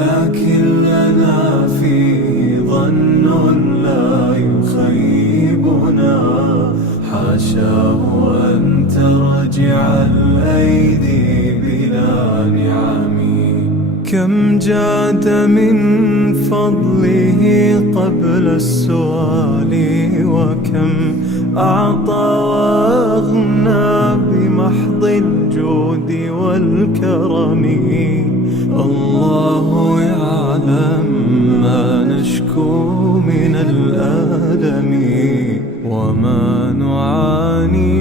لكن لنا فيه ظن لا يخيبنا، حاشاه أن ترجع الأيدي بلا نعم. كم جاد من فضله قبل السؤال، وكم أعطى وأغنى بمحض الجود والكرم. الله يعلم ما نشكو من الألم وما نعاني